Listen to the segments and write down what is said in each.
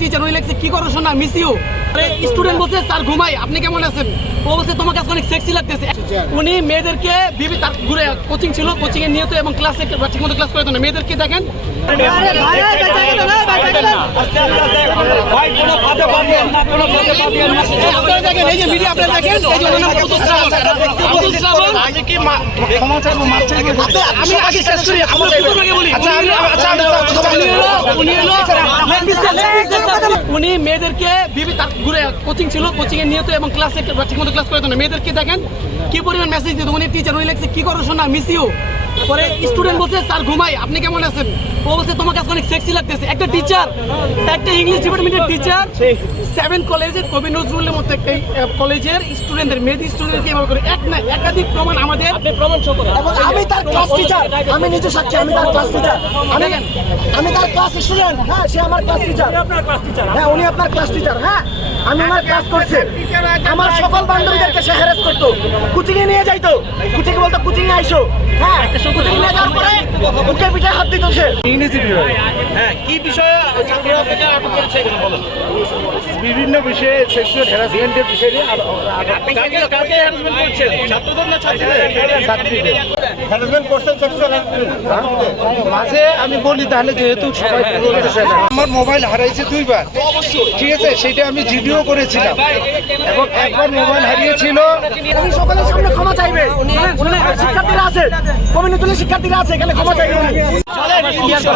Teacher উনি লেখছে কি করো শোনা মিস ইউ। স্টুডেন্ট বলছে স্যার ঘুমাই, আপনি কেমন আছেন? ও বলছে তোমার কাছে অনেক সেক্সি লাগতেছে। উনি মেয়েদেরকে তার ঘুরে কোচিং ছিল, কোচিং এ নিয়ত এবং ক্লাসে ঠিকমতো ক্লাস করে না। মেয়েদেরকে দেখেন আপনারা দেখেন, এই যে মিডিয়া আপনারা দেখেন, এই যে ওনার নাম আব্দুল শ্রাবণ। আমি আগে শেষ করি, আপনাকে বলি উনি মেয়েদেরকে তার ঘুরে কোচিং ছিল, কোচিং এ নিয়ত এবং ক্লাসে ঠিকমতো ক্লাস করে না। মেয়েদেরকে দেখেন কি পরিমাণ মেসেজ দিত। উনি টিচার উনি লেখছে কি করো শোনা মিস ইউ। পরে স্টুডেন্ট বলছে স্যার ঘুমাই, আপনি কেমন আছেন? ও বলছে তোমার কাছে অনেক সেক্সি লাগতেছে। একটা টিচার, একটা ইংলিশ ডিপার্টমেন্টের টিচার 7 কলেজের কবি নজরুলের মতো একটা কলেজের স্টুডেন্টদের মেয়েদের স্টুডেন্টকে এভাবে করে এক না একাধিক প্রমাণ আমাদের প্রমাণ শো করে। এবং আমি তার ক্লাস টিচার, আমি নিজে সাক্ষী, আমি তার ক্লাস টিচার, আমি তার ক্লাস স্টুডেন্ট। হ্যাঁ, সে আমার ক্লাস টিচার। হ্যাঁ, উনি আপনার ক্লাস টিচার। হ্যাঁ, আমি আমার ক্লাস করছি। আমার সকল বান্ধবীদেরকে সে হ্যারাস করতো, কোচিং এ নিয়ে যাইতো, কোচিং এ বলতো কোচিং এ আইসো। হ্যাঁ, কোচিং এ নিয়ে যাওয়ার পরে বুকে পিঠে হাত দিত সে। ইংরেজি বিভাগ। হ্যাঁ, কি বিষয়ে ছাত্ররা থেকে আটক করেছে এগুলো বলেন। বিভিন্ন বিষয়ে সেক্সুয়াল হ্যারাসমেন্টের বিষয়ে কাকে হ্যারাসমেন্ট করছেন? ছাত্রদের না ছাত্রীদের? ছাত্রীদের হ্যারাসমেন্ট করছেন সেক্সুয়াল মাঝে। আমি বলি তাহলে যেহেতু সবাই বলতেছে আমার মোবাইল হারাইছে 2 বার, ঠিক আছে, সেটা আমি ভিডিও করেছিলাম এবং একবার মোবাইল হারিয়েছিল। উনি সকলের সামনে ক্ষমা চাইবে। শিক্ষার্থীরা আছে, কমিউনিটির শিক্ষার্থীরা আছে, এখানে ক্ষমা চাইবে উনি।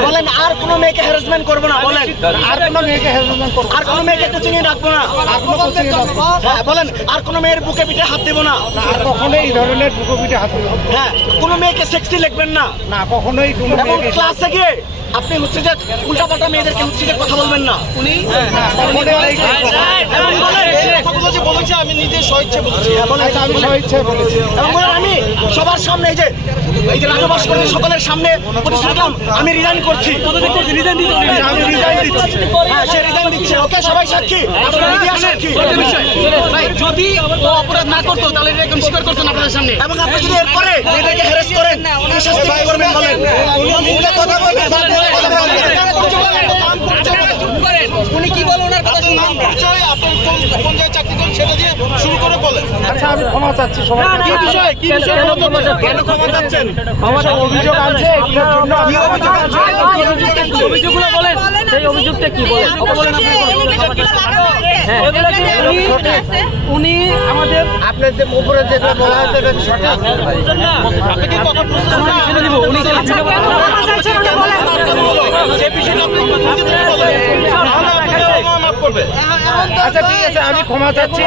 বলেন আর কোনো মেয়েকে হ্যারাসমেন্ট করবো না, বলেন আর কোনো মেয়েকে হ্যারাসমেন্ট করবো, আর কোনো মেয়েকে কোচিং এ ডাকবো না, আর কোনো কোচিং এ ডাকবো না। হ্যাঁ, বলেন আর কোনো মেয়ের বুকে পিঠে হাত দেবো না, আর কখনোই এই ধরনের বুকে পিঠে হাত দেবো না। হ্যাঁ, কোনো মেয়েকে সেক্সি লিখবেন না, না কখনোই কোনো এবং মেয়েকে ক্লাসে গিয়ে আপনি হচ্ছে যে উল্টাপাল্টা মেয়েদেরকে হচ্ছে যে কথা বলবেন না। উনি এবং বলেন আমি নিজে স্বইচ্ছে বলছি। আমি স্বইচ্ছে বলেছি এবং বলেন আমি সবার সামনে এই যে রাজবাস করে সকলের সামনে প্রতিশ্রুতি আমি রিজাইন করছি, আমি রিজাইন দিচ্ছি। হ্যাঁ, সে রিজাইন দিচ্ছে। ওকে, সবাই সাক্ষী, মিডিয়া সাক্ষী। যদি ও অপরাধ না করতো তাহলে এটা এখন স্বীকার করতো না আপনাদের সামনে। এবং আপনি যদি এরপরে মেয়েদেরকে হ্যারাস করেন, কি শাস্তি করবেন বলেন? কথা বলবেন, উনি কি বলে ওনার কথা শুনুন। কোন জায়গায় চাকরি করেন সেটা দিয়ে শুরু করে বলেন। আচ্ছা, আমি ক্ষমা চাচ্ছি সবাই। কি বিষয় কেন ক্ষমা চাচ্ছেন? অভিযোগ আছে, এগুলোর জন্য কি অভিযোগ আছে? অভিযোগগুলো বলেন, সেই অভিযোগটা কি বলেন? উনি আমাদের আপনার যে উপরে যেটা বলা হয়েছে এটা সঠিক। আপনি কি কখন সেটা দিব। উনি আচ্ছা, ঠিক আছে, আমি ক্ষমা চাচ্ছি।